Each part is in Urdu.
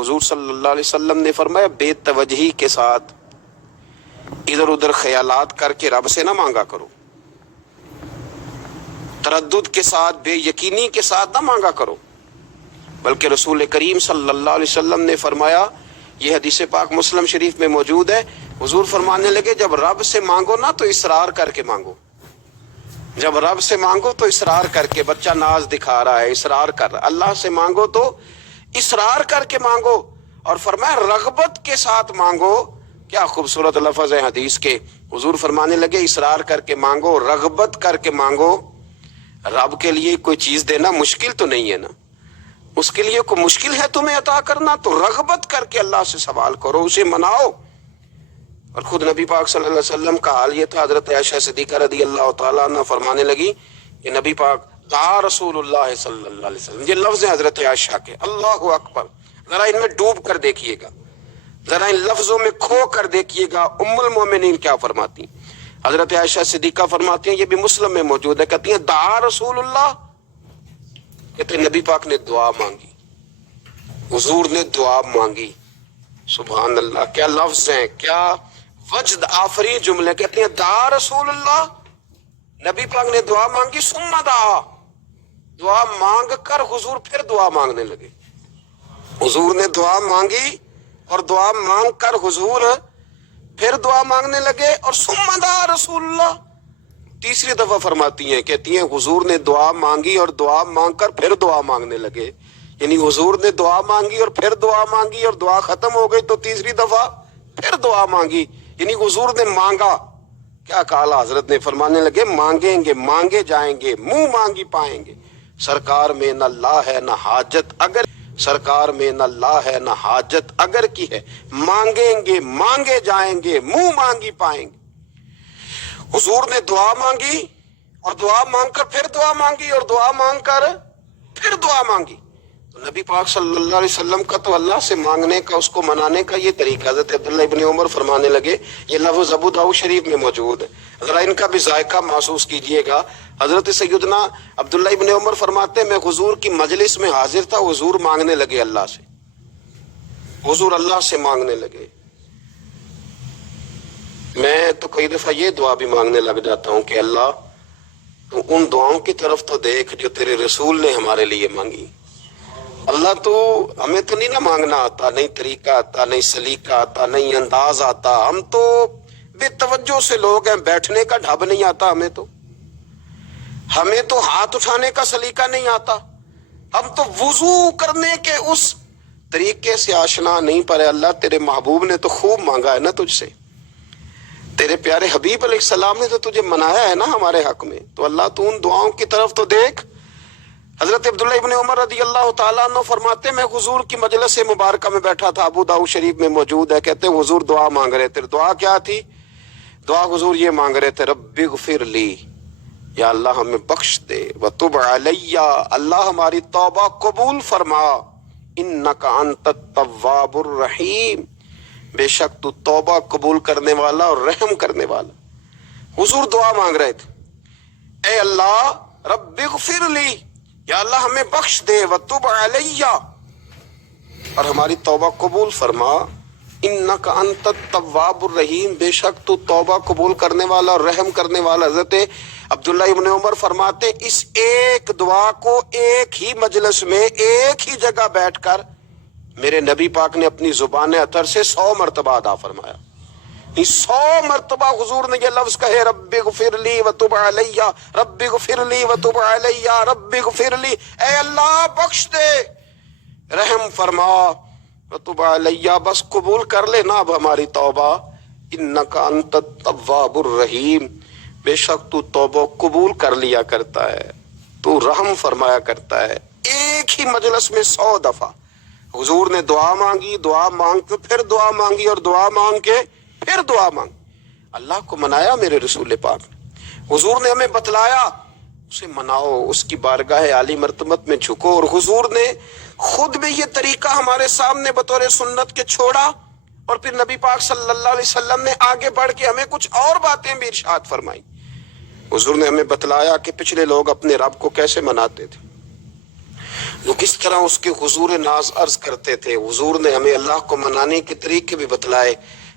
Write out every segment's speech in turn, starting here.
حضور صلی اللہ علیہ وسلم نے فرمایا بے توجہی کے ساتھ ادھر ادھر خیالات کر کے رب سے نہ مانگا کرو، تردد کے ساتھ بے یقینی کے ساتھ نہ مانگا کرو، بلکہ رسول کریم صلی اللہ علیہ وسلم نے فرمایا، یہ حدیث پاک مسلم شریف میں موجود ہے، حضور فرمانے لگے جب رب سے مانگو نا تو اصرار کر کے مانگو، جب رب سے مانگو تو اصرار کر کے، بچہ ناز دکھا رہا ہے اصرار کر رہا ہے، اللہ سے مانگو تو اصرار کر کے مانگو، اور فرمایا رغبت کے ساتھ مانگو۔ کیا خوبصورت لفظ ہے حدیث کے، حضور فرمانے لگے اصرار کر کے مانگو، رغبت کر کے مانگو۔ رب کے لیے کوئی چیز دینا مشکل تو نہیں ہے نا، اس کے لیے کوئی مشکل ہے تمہیں عطا کرنا، تو رغبت کر کے اللہ سے سوال کرو، اسے مناؤ۔ اور خود نبی پاک صلی اللہ علیہ وسلم کا حال یہ تھا، حضرت عائشہ صدیقہ رضی اللہ تعالیٰ عنہ فرمانے لگی کہ نبی پاک دعا رسول اللہ صلی اللہ علیہ وسلم، یہ لفظ ہیں حضرت عائشہ کے، اللہ اکبر، ذرا ان میں ڈوب کر دیکھیے گا، ذرا ان لفظوں میں کھو کر دیکھیے گا ام المومنین کیا فرماتی ہیں۔ حضرت عائشہ صدیقہ فرماتی ہیں، یہ بھی مسلم میں موجود ہے، کہتی ہیں دعا رسول اللہ، کہتے ہیں نبی پاک نے دعا مانگی، حضور نے دعا مانگی۔ سبحان اللہ، کیا لفظ ہیں، کیا وجد آفری جملے، کہتے ہیں دعا رسول اللہ، نبی پاک نے دعا مانگی، ثم دعا، دعا مانگ کر حضور پھر دعا مانگنے لگے، حضور نے دعا مانگی اور دعا مانگ کر حضور پھر دعا مانگنے لگے، اور ثم دعا رسول اللہ، تیسری دفعہ فرماتی ہیں، کہتی ہیں حضور نے دعا مانگی اور دعا مانگ کر پھر دعا مانگنے لگے، یعنی حضور نے دعا مانگی اور پھر دعا مانگی اور دعا ختم ہو گئی تو تیسری دفعہ پھر دعا مانگی، یعنی حضور نے مانگا۔ کیا کہا حضرت نے، فرمانے لگے مانگیں گے مانگے جائیں گے، منہ مانگی پائیں گے، سرکار میں نہ لا ہے نہ حاجت اگر، سرکار میں نہ لا ہے نہ حاجت اگر کی ہے، مانگیں گے مانگے جائیں گے، منہ مانگی پائیں گے۔ حضور نے دعا مانگی اور دعا مانگ کر پھر دعا مانگی اور دعا مانگ کر پھر دعا مانگی، تو نبی پاک صلی اللہ علیہ وسلم کا تو اللہ سے مانگنے کا، اس کو منانے کا یہ طریقہ۔ حضرت عبداللہ ابن عمر فرمانے لگے، یہ لفظ ابو داؤد شریف میں موجود ہے، ذرا ان کا بھی ذائقہ محسوس کیجئے گا۔ حضرت سیدنا عبداللہ ابن عمر فرماتے ہیں میں حضور کی مجلس میں حاضر تھا، حضور مانگنے لگے اللہ سے، حضور اللہ سے مانگنے لگے، میں تو کئی دفعہ یہ دعا بھی مانگنے لگ جاتا ہوں کہ اللہ تو ان دعاؤں کی طرف تو دیکھ جو تیرے رسول نے ہمارے لیے مانگی، اللہ تو ہمیں تو نہیں نہ مانگنا آتا، نہیں طریقہ آتا، نہیں سلیقہ آتا، نہیں انداز آتا، ہم تو بے توجہ سے لوگ ہیں، بیٹھنے کا ڈھب نہیں آتا ہمیں تو ہاتھ اٹھانے کا سلیقہ نہیں آتا، ہم تو وضو کرنے کے اس طریقے سے آشنا نہیں، پر اللہ تیرے محبوب نے تو خوب مانگا ہے نا تجھ سے، تیرے پیارے حبیب علیہ السلام نے تو تجھے منایا ہے نا ہمارے حق میں، تو اللہ تو ان دعاؤں کی طرف تو دیکھ۔ حضرت عبداللہ ابن عمر رضی اللہ تعالیٰ عنہ فرماتے میں حضور کی مجلس مبارکہ میں بیٹھا تھا، ابو داؤد شریف میں موجود ہے، کہتے ہیں حضور دعا مانگ رہے تھے، دعا کیا تھی؟ دعا حضور یہ مانگ رہے تھے، رب اغفر لی، یا اللہ ہمیں بخش دے، وتب علی، اللہ ہماری توبہ قبول فرما، انک انت التواب الرحیم، بے شک تو توبہ قبول کرنے والا اور رحم کرنے والا۔ حضور دعا مانگ رہے تھے، اے اللہ رب اغفر لی، یا اللہ ہمیں بخش دے، وتب علی، اور ہماری توبہ قبول فرما، انک انت التواب الرحیم، بے شک تو توبہ قبول کرنے والا اور رحم کرنے والا۔ حضرت عبداللہ ابن عمر فرماتے اس ایک دعا کو ایک ہی مجلس میں ایک ہی جگہ بیٹھ کر میرے نبی پاک نے اپنی زبان اطہر سے 100 مرتبہ ادا فرمایا، 100 مرتبہ حضور نے یہ لفظ کہے، رب اغفر لی وتب علی، رب اغفر لی وتب علی، رب اغفر لی، اے اللہ بخش دے، رحم فرما، وتب علی، بس قبول کر لے نا اب ہماری توبہ، انک انت التواب الرحیم، بے شک تو توبہ قبول کر لیا کرتا ہے، تو رحم فرمایا کرتا ہے۔ ایک ہی مجلس میں 100 دفعہ حضور نے دعا مانگی، دعا مانگ کے پھر دعا مانگی اور دعا مانگ کے پھر دعا مانگی، اللہ کو منایا میرے رسول پاک نے، حضور نے ہمیں بتلایا اسے مناؤ، اس کی بارگاہ عالی مرتبت میں جھکو، اور حضور نے خود بھی یہ طریقہ ہمارے سامنے بطور سنت کے چھوڑا، اور پھر نبی پاک صلی اللہ علیہ وسلم نے آگے بڑھ کے ہمیں کچھ اور باتیں بھی ارشاد فرمائی۔ حضور نے ہمیں بتلایا کہ پچھلے لوگ اپنے رب کو کیسے مناتے تھے، وہ کس طرح اس کے حضور ناز عرض کرتے تھے. حضور نے ہمیں اللہ کو منانے کے طریقے بھی بتلائے.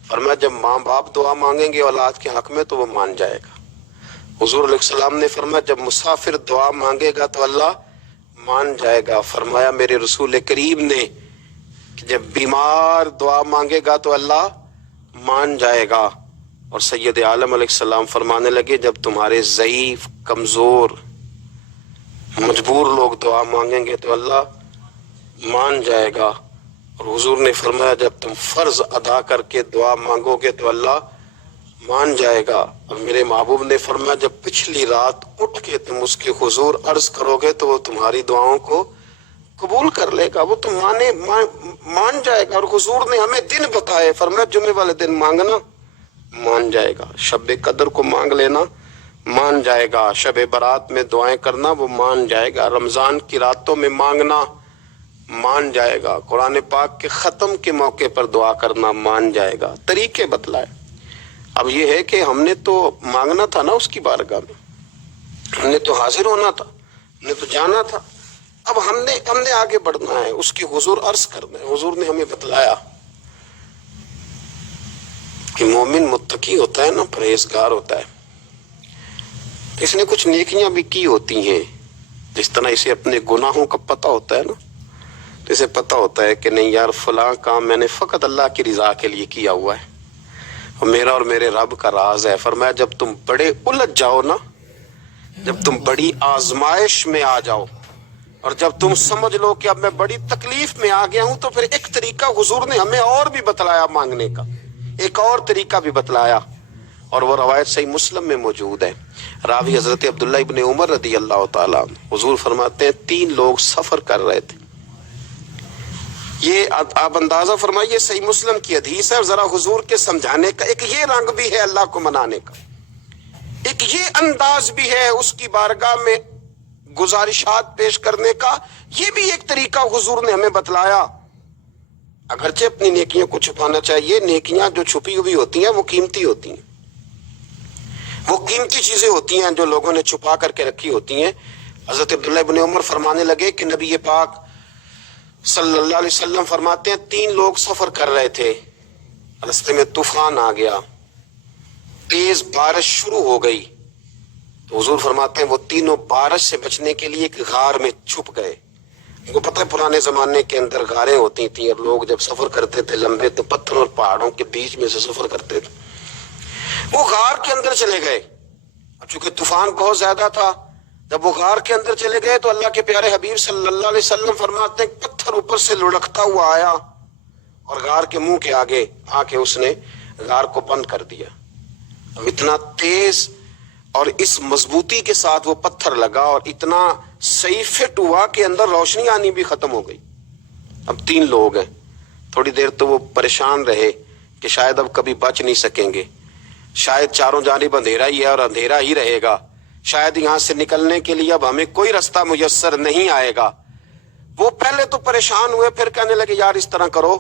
فرمایا جب ماں باپ دعا مانگیں گے اولاد کے حق میں تو وہ مان جائے گا. حضور علیہ السلام نے فرمایا جب مسافر دعا مانگے گا تو اللہ مان جائے گا. فرمایا میرے رسول کریم نے کہ جب بیمار دعا مانگے گا تو اللہ مان جائے گا. اور سید عالم علیہ السلام فرمانے لگے جب تمہارے ضعیف کمزور مجبور لوگ دعا مانگیں گے تو اللہ مان جائے گا. اور حضور نے فرمایا جب تم فرض ادا کر کے دعا مانگو گے تو اللہ مان جائے گا. اور میرے محبوب نے فرمایا جب پچھلی رات اٹھ کے تم اس کے حضور عرض کرو گے تو وہ تمہاری دعاؤں کو قبول کر لے گا. وہ تم مان جائے گا. اور حضور نے ہمیں دن بتائے. فرمایا جمعے والے دن مانگنا مان جائے گا. شب قدر کو مانگ لینا مان جائے گا. شب برات میں دعائیں کرنا وہ مان جائے گا. رمضان کی راتوں میں مانگنا مان جائے گا. قرآن پاک کے ختم کے موقع پر دعا کرنا مان جائے گا. طریقے بتلائے. اب یہ ہے کہ ہم نے تو مانگنا تھا نا اس کی بارگاہ میں, ہم نے تو حاضر ہونا تھا, ہم نے تو جانا تھا. اب ہم نے آگے بڑھنا ہے, اس کی حضور عرض کرنا ہے. حضور نے ہمیں بتلایا کہ مومن متقی ہوتا ہے نا, پرہیزگار ہوتا ہے. اس نے کچھ نیکیاں بھی کی ہوتی ہیں, جس طرح اسے اپنے گناہوں کا پتہ ہوتا ہے نا, تو اسے پتہ ہوتا ہے کہ نہیں یار فلاں کام میں نے فقط اللہ کی رضا کے لیے کیا ہوا ہے اور میرا اور میرے رب کا راز ہے. فرمایا جب تم بڑے الجھ جاؤ نا, جب تم بڑی آزمائش میں آ جاؤ اور جب تم سمجھ لو کہ اب میں بڑی تکلیف میں آ گیا ہوں, تو پھر ایک طریقہ حضور نے ہمیں اور بھی بتلایا مانگنے کا, ایک اور طریقہ بھی بتلایا. اور وہ روایت صحیح مسلم میں موجود ہے. راوی حضرت عبداللہ ابن عمر رضی اللہ تعالیٰ عنہ. حضور فرماتے ہیں 3 لوگ سفر کر رہے تھے. یہ آپ اندازہ فرمائیے صحیح مسلم کی حدیث ہے. اور ذرا حضور کے سمجھانے کا ایک یہ رنگ بھی ہے اللہ کو منانے کا, ایک یہ انداز بھی ہے اس کی بارگاہ میں گزارشات پیش کرنے کا. یہ بھی ایک طریقہ حضور نے ہمیں بتلایا. اگرچہ اپنی نیکیوں کو چھپانا چاہیے, نیکیاں جو چھپی ہوئی ہوتی ہیں وہ قیمتی ہوتی ہیں, وہ قیمتی چیزیں ہوتی ہیں جو لوگوں نے چھپا کر کے رکھی ہوتی ہیں. حضرت عبداللہ ابن عمر فرمانے لگے کہ نبی پاک صلی اللہ علیہ وسلم فرماتے ہیں 3 لوگ سفر کر رہے تھے, راستے میں طوفان آ گیا, تیز بارش شروع ہو گئی. تو حضور فرماتے ہیں وہ تینوں بارش سے بچنے کے لیے ایک غار میں چھپ گئے. ان کو پتہ ہے پرانے زمانے کے اندر غاریں ہوتی تھیں, اور لوگ جب سفر کرتے تھے لمبے تو پتھروں اور پہاڑوں کے بیچ میں سے سفر کرتے تھے. وہ غار کے اندر چلے گئے. اب چونکہ طوفان بہت زیادہ تھا, جب وہ غار کے اندر چلے گئے تو اللہ کے پیارے حبیب صلی اللہ علیہ وسلم فرماتے ہیں پتھر اوپر سے لڑکتا ہوا آیا اور غار کے منہ کے آگے آ کے اس نے غار کو بند کر دیا. اب اتنا تیز اور اس مضبوطی کے ساتھ وہ پتھر لگا اور اتنا صحیح فٹ ہوا کہ اندر روشنی آنی بھی ختم ہو گئی. اب 3 لوگ ہیں. تھوڑی دیر تو وہ پریشان رہے کہ شاید اب کبھی بچ نہیں سکیں گے, شاید چاروں جانب اندھیرا ہی ہے اور اندھیرا ہی رہے گا, شاید یہاں سے نکلنے کے لیے اب ہمیں کوئی رستہ میسر نہیں آئے گا. وہ پہلے تو پریشان ہوئے, پھر کہنے لگے یار اس طرح کرو,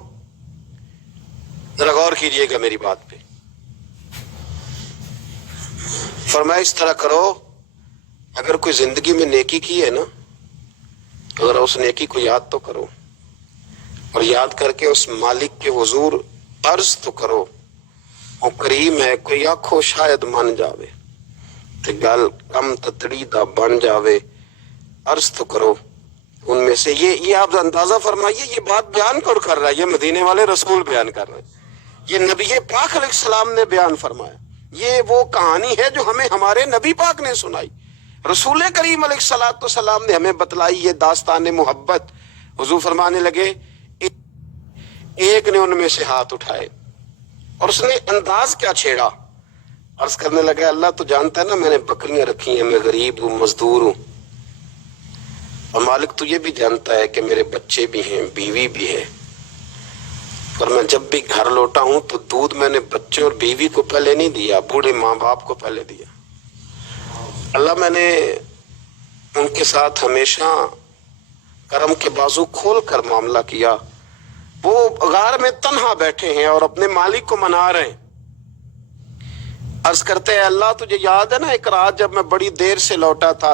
ذرا غور کیجئے گا میری بات پہ. فرمایا اس طرح کرو, اگر کوئی زندگی میں نیکی کی ہے نا, اگر اس نیکی کو یاد تو کرو, اور یاد کر کے اس مالک کے حضور عرض تو کرو. وہ کریم ہے, کوئی آنکھو شاید مان جاوے تے گل کم تتڑی دا بن جاوے. عرض تو کرو. ان میں سے یہ آپ اندازہ فرمائیے, یہ بات بیان کر رہا ہے, یہ مدینے والے رسول بیان کر رہے ہیں, یہ نبی پاک علیہ السلام نے بیان فرمایا. یہ وہ کہانی ہے جو ہمیں ہمارے نبی پاک نے سنائی, رسول کریم علیہ الصلوۃ والسلام نے ہمیں بتلائی. یہ داستان محبت. حضور فرمانے لگے ایک نے ان میں سے ہاتھ اٹھائے اور اس نے انداز کیا چھیڑا, عرض کرنے لگا اللہ تو جانتا ہے نا میں نے بکریاں رکھی ہیں, میں غریب ہوں, مزدور ہوں, اور مالک تو یہ بھی جانتا ہے کہ میرے بچے بھی ہیں, بیوی بھی ہے, اور میں جب بھی گھر لوٹا ہوں تو دودھ میں نے بچے اور بیوی کو پہلے نہیں دیا, بوڑھے ماں باپ کو پہلے دیا. اللہ میں نے ان کے ساتھ ہمیشہ کرم کے بازو کھول کر معاملہ کیا. وہ غار میں تنہا بیٹھے ہیں اور اپنے مالک کو منا رہے ہیں. عرض کرتے ہیں اللہ تجھے یاد ہے نا ایک رات جب میں بڑی دیر سے لوٹا تھا,